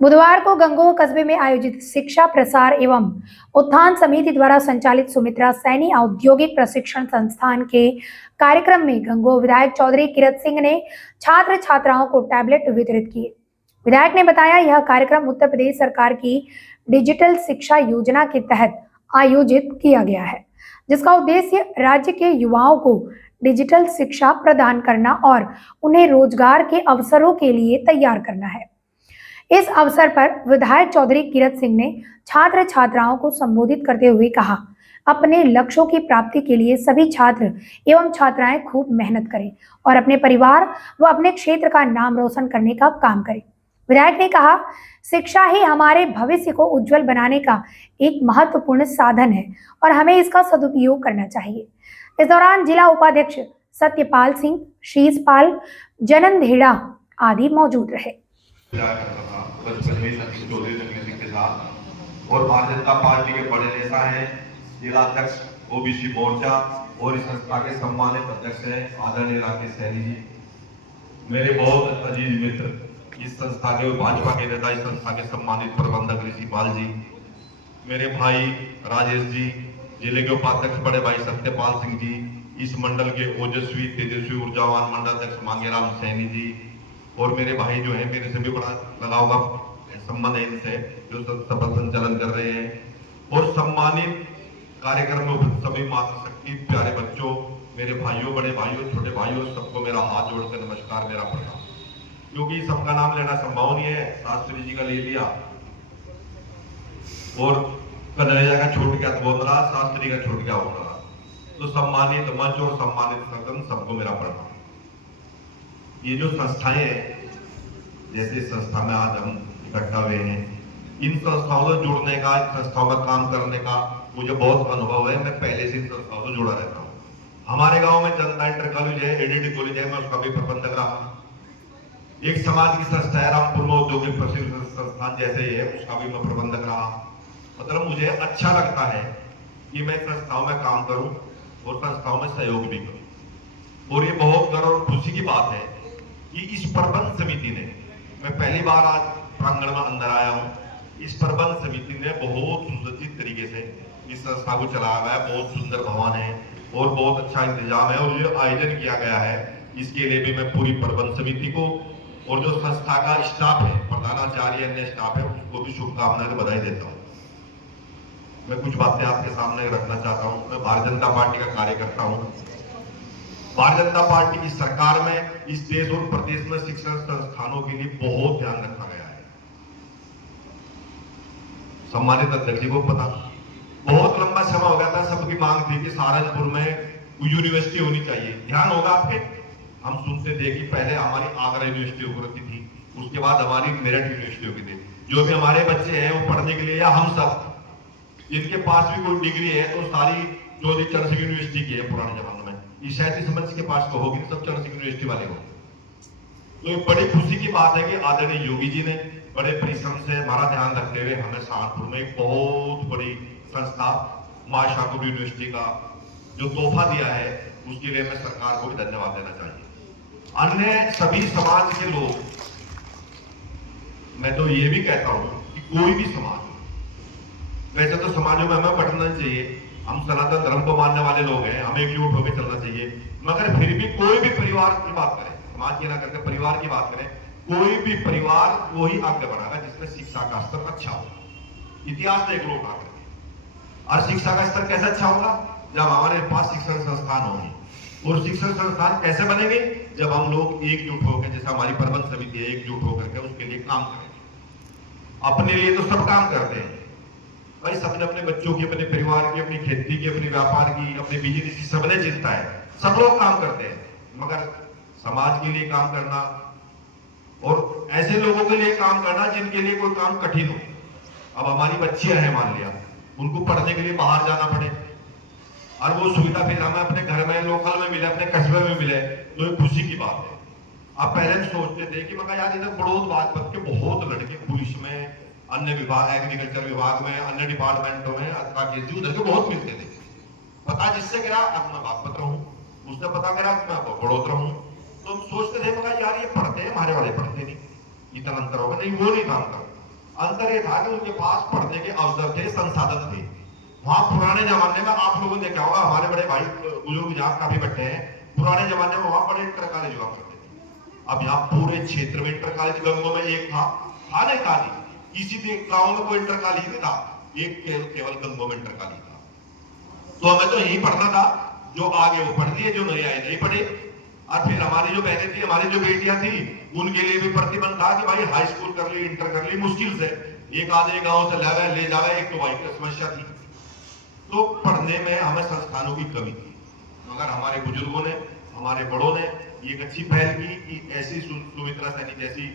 बुधवार को गंगोह कस्बे में आयोजित शिक्षा प्रसार एवं उत्थान समिति द्वारा संचालित सुमित्रा सैनी औद्योगिक प्रशिक्षण संस्थान के कार्यक्रम में गंगोह विधायक चौधरी किरत सिंह ने छात्र छात्राओं को टैबलेट वितरित किए। विधायक ने बताया, यह कार्यक्रम उत्तर प्रदेश सरकार की डिजिटल शिक्षा योजना के तहत आयोजित किया गया है, जिसका उद्देश्य राज्य के युवाओं को डिजिटल शिक्षा प्रदान करना और उन्हें रोजगार के अवसरों के लिए तैयार करना है। इस अवसर पर विधायक चौधरी किरत सिंह ने छात्र छात्राओं को संबोधित करते हुए कहा, अपने लक्ष्यों की प्राप्ति के लिए सभी छात्र एवं छात्राएं खूब मेहनत करें और अपने परिवार व अपने क्षेत्र का नाम रोशन करने का काम करें। विधायक ने कहा, शिक्षा ही हमारे भविष्य को उज्जवल बनाने का एक महत्वपूर्ण साधन है और हमें इसका सदुपयोग करना चाहिए। इस दौरान जिला उपाध्यक्ष सत्यपाल सिंह, शीशपाल, जनन धेड़ा आदि मौजूद रहे। बचपन में सचिन चौधरी जगदीश के साथ और भारतीय जनता पार्टी के बड़े नेता हैं, जिला अध्यक्ष ओबीसी मोर्चा और इस संस्था के सम्मानित अध्यक्ष हैं आदरणीय राकेश सैनी जी, मेरे बहुत अजीज मित्र, इस संस्था के भाजपा के नेता, इस संस्था के सम्मानित प्रबंधक ऋषिपाल जी, मेरे भाई राजेश जी, जिले के उपाध्यक्ष बड़े भाई सत्यपाल सिंह जी, इस मंडल के ओजस्वी तेजस्वी ऊर्जावान मंडल अध्यक्ष मांगेराम सैनी जी, और मेरे भाई जो है मेरे से भी बड़ा लगाव का संबंध है इनसे, जो सफल संचालन कर रहे हैं, और सम्मानित कार्यक्रम में सभी मातृशक्ति प्यारे बच्चों, मेरे भाइयों, बड़े भाइयों, छोटे भाइयों, सबको मेरा हाथ जोड़कर नमस्कार, मेरा प्रणाम। क्योंकि सबका नाम लेना संभव नहीं है, शास्त्री जी का ले लिया और कन्हैया का छूट गया तो बोल रहा, शास्त्री का छूट गया बोल रहा। तो सम्मानित मंच और सम्मानित सदन सबको मेरा प्रणाम। ये जो संस्थाएं हैं, जैसे संस्था में आज हम इकट्ठा हुए हैं, इन संस्थाओं से जुड़ने का, संस्थाओं में काम करने का मुझे बहुत अनुभव है। मैं पहले से इन संस्थाओं से जुड़ा रहता हूँ। हमारे गांव में जनता इंटर कॉलेज है, एडीडी कॉलेज है, मैं उसका भी प्रबंधक रहा। एक समाज की संस्था है रामपुर में औद्योगिक प्रशिक्षण संस्थान जैसे ही है, उसका भी मैं प्रबंधक रहा। मतलब मुझे अच्छा लगता है कि मैं संस्थाओं में काम करूं और संस्थाओं में सहयोग भी करूं। और ये बहुत गर्व और खुशी की बात है कि इस प्रबंध समिति ने, मैं पहली बार आज प्रांगण में अंदर आया हूं, इस प्रबंध समिति ने बहुत सुसज्जित तरीके से इस संस्था को चलाया हुआ है। बहुत सुंदर भवन है और बहुत अच्छा इंतजाम है, और जो आयोजन किया गया है इसके लिए भी मैं पूरी प्रबंध समिति को और जो संस्था का स्टाफ है, प्रधानाचार्य, अन्य स्टाफ है, उसको भी शुभकामनाएं, बधाई देता हूं। मैं कुछ बातें आपके सामने रखना चाहता हूं। मैं भारतीय जनता पार्टी का कार्यकर्ता हूं। भारतीय जनता पार्टी की सरकार में इस देश और प्रदेश में शिक्षण संस्थानों के लिए बहुत ध्यान रखा गया है। सम्मानित अध्यक्ष जी को पता, बहुत लंबा समय हो गया था, सबकी मांग थी कि सहारनपुर में यूनिवर्सिटी होनी चाहिए। ध्यान होगा आपके, हम सुनते थे कि पहले हमारी आगरा यूनिवर्सिटी होती थी, उसके बाद हमारी मेरठ यूनिवर्सिटी होती थी। जो भी हमारे बच्चे हैं वो पढ़ने के लिए, या हम सब जिनके पास भी कोई डिग्री है तो सारी चौधरी चरण सिंह यूनिवर्सिटी की है पुराने जमाने में। ये 37 मंच के पास तो होगी, सब चरण सिंह यूनिवर्सिटी वाले हो। तो ये बड़ी खुशी की बात है कि आदरणीय योगी जी ने बड़े परिश्रम से हमारा ध्यान रखते हुए हमें सहारनपुर में एक बहुत बड़ी संस्था मां शाकुर यूनिवर्सिटी का जो तोहफा दिया है, उसके लिए मैं सरकार को भी धन्यवाद देना चाहिए। अन्य सभी समाज के लोग, मैं तो ये भी कहता हूं कि कोई भी समाज, वैसे तो समाजों में हमें बंटना चाहिए, हम सनातन धर्म को मानने वाले लोग हैं, हमें एकजुट होकर चलना चाहिए, मगर फिर भी कोई भी परिवार की बात करें, समाज की ना करके परिवार की बात करें, कोई भी परिवार वही आगे बढ़ाएगा जिसमें शिक्षा का स्तर अच्छा होगा। इतिहास देख लो उठा करके, और शिक्षा का स्तर कैसे अच्छा होगा? जब हमारे पास शिक्षण संस्थान होंगे। और शिक्षण संस्थान कैसे बनेंगे? जब हम लोग एकजुट होकर, जैसे हमारी प्रबंध समिति है, एकजुट होकर के उसके लिए काम करेंगे। अपने लिए तो सब काम करते हैं भाई, सबने अपने बच्चों की, अपने परिवार की, अपनी खेती की, अपने व्यापार की, अपने बिजनेस की, सबने चिंता है, सब लोग काम करते हैं, मगर समाज के लिए काम करना और ऐसे लोगों के लिए काम करना जिनके लिए कोई काम कठिन हो। अब हमारी बच्चियां हैं, मान लिया उनको पढ़ने के लिए बाहर जाना पड़े और वो सुविधा फिर हमें अपने घर में लोकल में मिले, अपने कस्बे में मिले, तो ये खुशी की बात है। अब पहले हम सोचते थे कि मगर यार इधर बड़ौद बागपत के बहुत लड़के पुलिस में, अन्य विभाग, एग्रीकल्चर विभाग में, अन्य डिपार्टमेंटों में, उधर के बहुत मिलते थे। पता जिससे करा, अब मैं बागपत रहूं, उसने पता करा मैं बड़ौद रहूं, तो हम सोचते थे मगर यार ये पढ़ते हैं, हमारे वाले पढ़ते नहीं, इतना अंतर होगा नहीं, वो नहीं काम करता। अंतर ये था कि उनके पास पढ़ने के अवसर थे, संसाधन थे। वहां पुराने जमाने में आप लोगों ने देखा होगा, हमारे बड़े भाई बुजुर्ग जहाँ काफी बैठे हैं, पुराने जमाने में वहां बड़े इंटर कॉलेज हुआ करते थे। अब यहाँ पूरे क्षेत्र में इंटर कॉलेज, गंगों में एक था नहीं था नहीं, किसी भी गांव में कोई इंटर कॉलेज नहीं था, एक केवल गंगों में इंटर कॉलेज था। तो हमें तो यही पढ़ना था, जो आगे वो पढ़ लिए, जो नहीं आए नहीं पढ़े। और फिर हमारी जो बहनें थी, हमारी जो बेटियां थी, उनके लिए भी प्रतिबंध था कि भाई हाई स्कूल कर ली, इंटर कर ली, मुश्किल से एक आधे गांव से ले जावे, एक तो भाई की समस्या थी। तो पढ़ने में हमें संस्थानों की कमी थी, मगर हमारे बुजुर्गों ने, हमारे बड़ों ने एक अच्छी पहल की कि ऐसी सुमित्रा सैनी जैसी